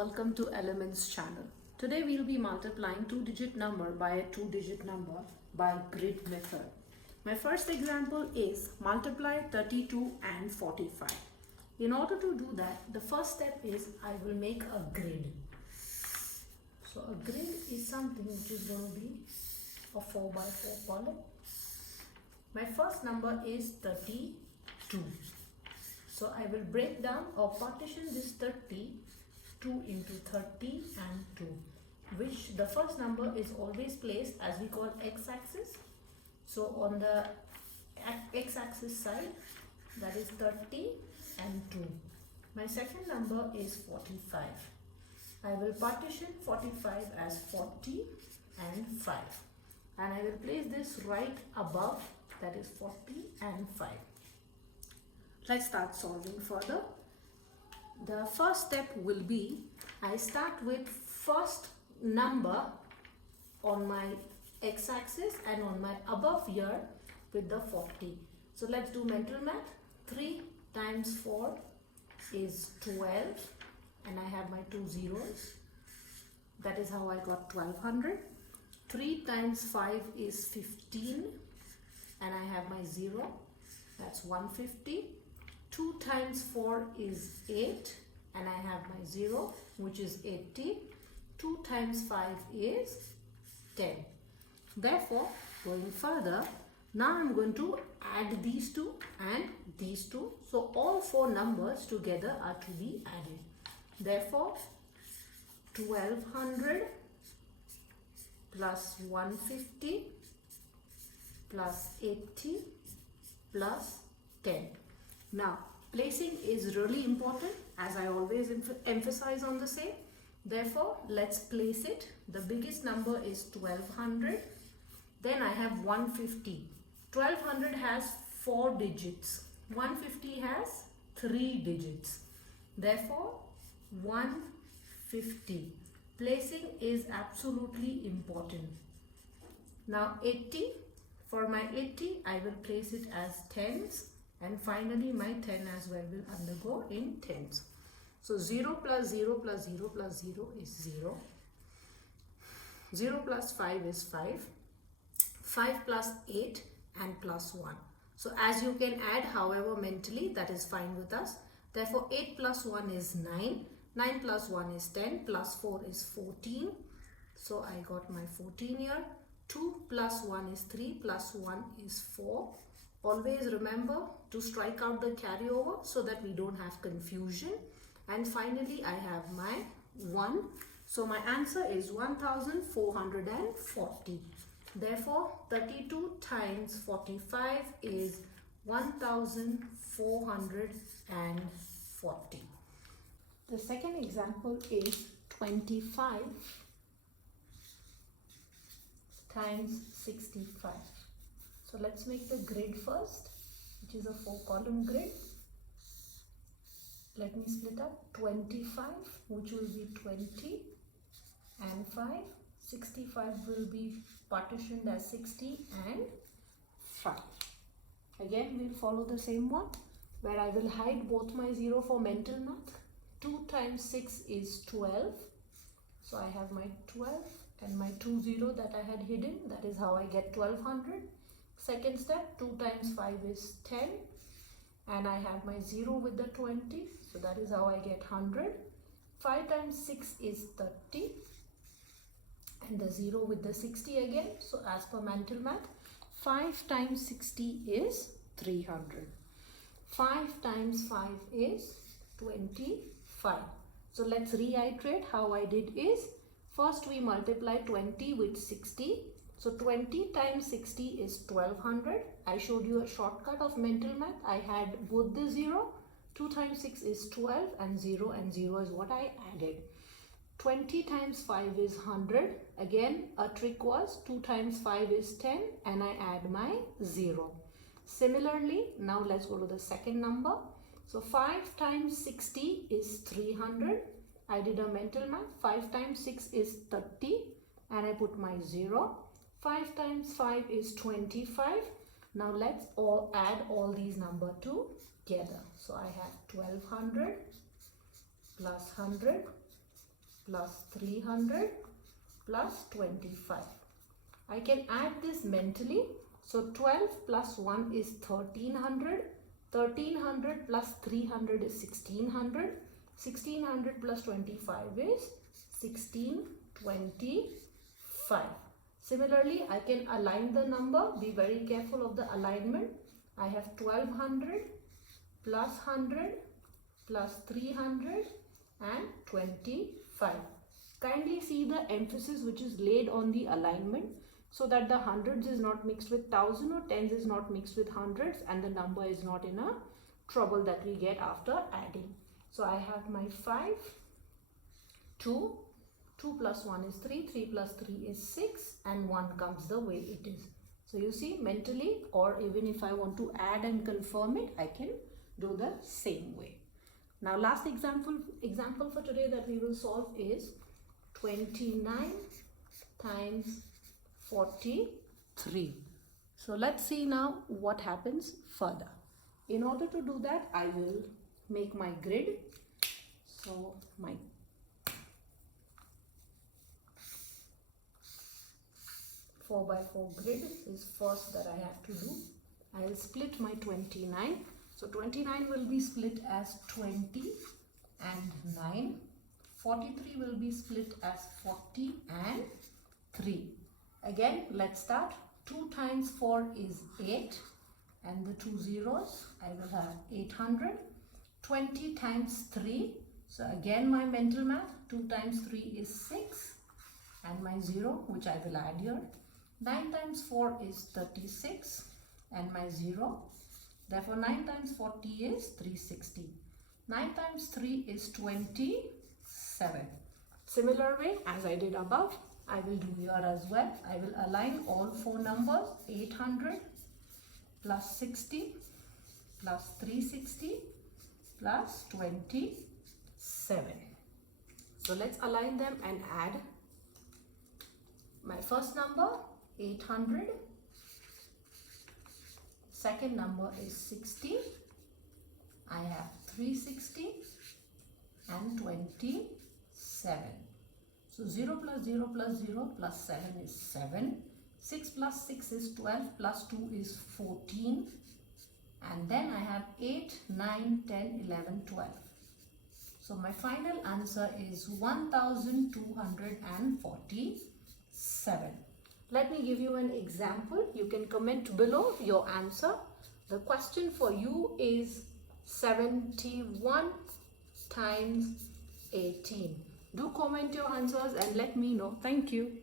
welcome to Elements channel. Today we'll be multiplying two-digit number by a two-digit number by grid method. My first example is multiply 32 and 45. In order to do that, the first step is I will make a grid. So a grid is something which is going to be a 4 by 4 column. My first number is 32. So I will break down or partition this 32 into 30 and 2, which the first number is always placed as we call x-axis. So on the x-axis side, that is 30 and 2. My second number is 45. I will partition 45 as 40 and 5. And I will place this right above, that is 40 and 5. Let's start solving further. The first step will be, I start with first number on my x-axis and on my above here with the 40. So let's do mental math. 3 times 4 is 12 and I have my 2 zeros. That is how I got 1200. 3 times 5 is 15 and I have my 0. That's 150. 2 times 4 is 8 and I have my 0, which is 80. 2 times 5 is 10. Therefore, going further, now I'm going to add these two and these two. So all four numbers together are to be added. Therefore, 1200 plus 150 plus 80 plus 10. Now, placing is really important, as I always emphasize on the same. Therefore, let's place it. The biggest number is 1200. Then I have 150. 1200 has 4 digits. 150 has 3 digits. Therefore, 150. Placing is absolutely important. Now, 80. For my 80, I will place it as tens. And finally, my 10 as well will undergo in tens. So 0 plus 0 plus 0 plus 0 is 0. 0 plus 5 is 5. 5 plus 8 and plus 1. So as you can add, however, mentally, that is fine with us. Therefore, 8 plus 1 is 9. 9 plus 1 is 10. Plus 4 is 14. So I got my 14 here. 2 plus 1 is 3. Plus 1 is 4. Always remember to strike out the carryover so that we don't have confusion. And finally, I have my 1. So my answer is 1440. Therefore, 32 times 45 is 1440. The second example is 25 times 65. So let's make the grid first, which is a 4-column grid. Let me split up 25, which will be 20 and 5. 65 will be partitioned as 60 and 5. Again, we'll follow the same one, where I will hide both my 0 for mental math. 2 times 6 is 12. So I have my 12 and my 2 0 that I had hidden. That is how I get 1200. Second step, 2 times 5 is 10 and I have my 0 with the 20, so that is how I get 100. 5 times 6 is 30 and the 0 with the 60 again. So as per mental math, 5 times 60 is 300. 5 times 5 is 25. So let's reiterate how I did is, first we multiply 20 with 60. So 20 times 60 is 1200. I showed you a shortcut of mental math. I had both the 0. 2 times 6 is 12 and 0 is what I added. 20 times 5 is 100. Again, a trick was 2 times 5 is 10 and I add my 0. Similarly, now let's go to the second number. So 5 times 60 is 300. I did a mental math. 5 times 6 is 30 and I put my 0. 5 times 5 is 25. Now let's add all these numbers together. So I have 1200 plus 100 plus 300 plus 25. I can add this mentally. So 12 plus 1 is 1300. 1300 plus 300 is 1600. 1600 plus 25 is 1625. Similarly, I can align the number. Be very careful of the alignment. I have 1200 plus 100 plus 300 and 25. Kindly see the emphasis which is laid on the alignment, so that the hundreds is not mixed with thousand or tens is not mixed with hundreds, and the number is not in a trouble that we get after adding. So I have my 5, 2, 2 plus 1 is 3, 3 plus 3 is 6, and 1 comes the way it is. So you see, mentally, or even if I want to add and confirm it, I can do the same way. Now last example for today that we will solve is 29 times 43. So let's see now what happens further. In order to do that, I will make my grid. So my four by 4 grid is first that I have to do. I will split my 29. So 29 will be split as 20 and 9. 43 will be split as 40 and 3. Again, let's start. 2 times 4 is 8, and the 2 zeros, I will have 800. 20 times 3, so again my mental math, 2 times 3 is 6, and my 0 which I will add here. 9 times 4 is 36, and my 0. Therefore 9 times 40 is 360. 9 times 3 is 27. Similar way as I did above, I will do here as well. I will align all 4 numbers. 800 plus 60 plus 360 plus 27. So let's align them and add. My first number 800, second number is 60, I have 360 and 27. So 0 plus 0 plus 0 plus 7 is 7. 6 plus 6 is 12 plus 2 is 14. And then I have 8, 9, 10, 11, 12. So my final answer is 1247. Let me give you an example. You can comment below your answer. The question for you is 71 times 18. Do comment your answers and let me know. Thank you.